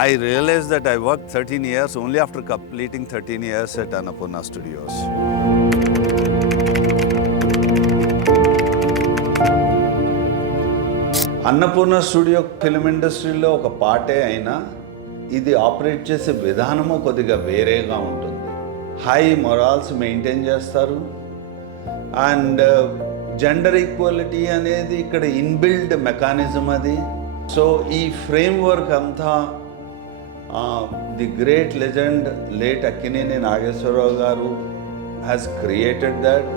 I realized that I worked 13 years only after completing 13 years at Annapurna Studios. Annapurna studio film ఇండస్ట్రీలో ఒక పార్టే అయినా ఇది ఆపరేట్ చేసే విధానము కొద్దిగా వేరేగా ఉంటుంది. హై మొరాల్స్ మెయింటైన్ చేస్తారు అండ్ జెండర్ ఈక్వాలిటీ అనేది ఇక్కడ ఇన్బిల్డ్ మెకానిజం అది. సో ఈ ఫ్రేమ్వర్క్ అంతా the great legend late Akkineni Nageswara Rao గారు has created that.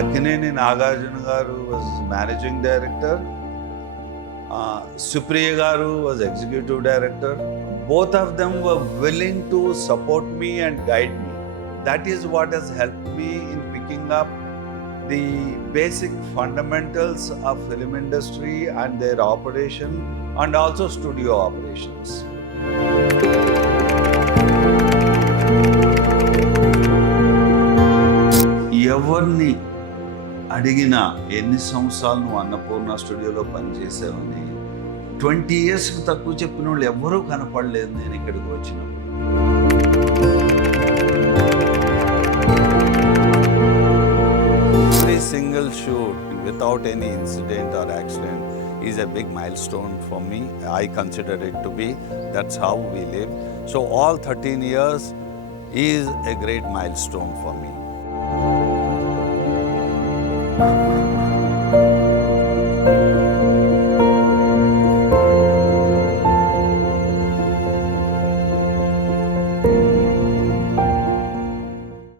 Akkineni Nagarjuna గారు వాజ్ మేనేజింగ్ డైరెక్టర్, సుప్రియ గారు was executive director. Both of them were willing to support me and guide me. That is what has helped me in picking up the basic fundamentals of film industry and their operation and also studio operations. ఎవరిని అడిగినా ఎన్ని సంవత్సరాలు నువ్వు అన్నపూర్ణ స్టూడియోలో పనిచేసావని 20 ఇయర్స్కి తక్కువ చెప్పిన వాళ్ళు ఎవ్వరూ కనపడలేదు నేను ఇక్కడికి వచ్చినప్పుడు. Every single shoot without any incident or accident is a big milestone for me. I consider it to be. That's how we live. So all 13 years is a great milestone for me.